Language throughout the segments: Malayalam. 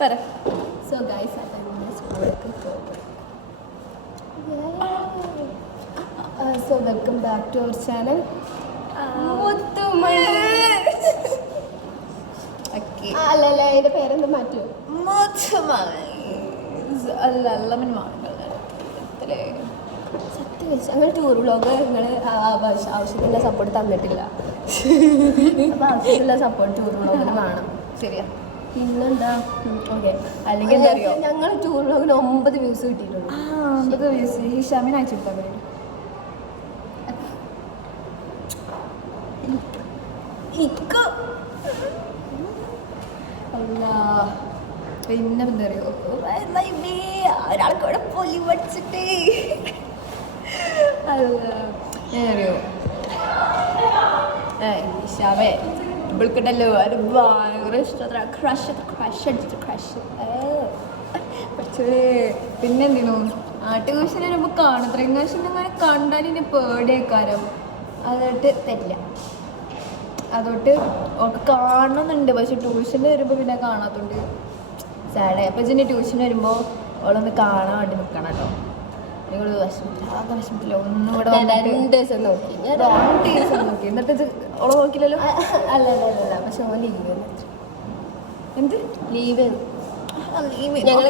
പറ. സോ ഗൈസ് സ്കൂളിലേക്ക് പോകും. So welcome back to our channel. അല്ലല്ല അതിൻ്റെ പേരെന്താ മാറ്റുമോ? സത്യം വെച്ച് ഞങ്ങൾ ടൂർ വ്ളോഗ് നിങ്ങൾ ആവശ്യത്തിനുള്ള സപ്പോർട്ട് തന്നിട്ടില്ല. അപ്പോൾ ആവശ്യത്തിനുള്ള സപ്പോർട്ട് ടൂർ വ്ളോഗിന് വേണം. ശരിയാ. പിന്നെന്താ? ഓക്കെ. അല്ലെങ്കിൽ എന്താ അറിയോ, ഞങ്ങൾ ടൂർ വ്ളോഗിന് 9 വ്യൂസ് കിട്ടിയിട്ടുണ്ട്. 9 വ്യൂസ് ഹിഷാമിന് അയച്ചെടുത്താൽ മതി. അല്ല പിന്നെ എന്താ അറിയോ, ഒരാൾക്ക് ഇവിടെ പൊലി പഠിച്ചിട്ടേ അല്ല അറിയോ ഹിഷാമേ വിളിക്കട്ടല്ലോ. അത് ഭയങ്കര ഇഷ്ടത്ര ക്രഷ് അടിച്ചിട്ട് ക്രഷ് പക്ഷേ പിന്നെന്തിനു ട്യൂഷൻ വരുമ്പോൾ കാണും. ട്യൂഷൻ അങ്ങനെ കണ്ടാൽ ഇനി പേടിയേക്കാരം. അതോട്ട് തരില്ല. അതോട്ട് അവൾക്ക് കാണണമെന്നുണ്ട്. പക്ഷെ ട്യൂഷന് വരുമ്പോൾ പിന്നെ കാണാത്തോണ്ട് സാഡേ. അപ്പം ഇനി ട്യൂഷൻ വരുമ്പോൾ അവളൊന്ന് കാണാൻ വേണ്ടി നിൽക്കണം കേട്ടോ. നിങ്ങൾ ആകെ വിഷമത്തില്ല. ഒന്നും കൂടെ 2 ദിവസം നോക്കി എന്നിട്ട് അവളെ നോക്കില്ലല്ലോ. അല്ല പക്ഷെ ഓൻ ലീവ് എന്ത് ലീവ് ഞങ്ങൾ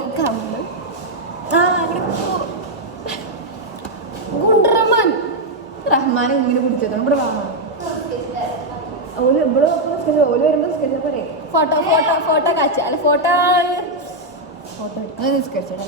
റഹ്മാനെ ഇങ്ങനെ പിടിച്ചത് ഇവിടെ വാങ്ങാം. ഓല് ഇവിടെ ഓല് വരുമ്പോൾ സ്കെച്ച് പറയേ ഫോട്ടോ കാച്ച അല്ല ഫോട്ടോ നിസ്കരിച്ചോട്ടെ.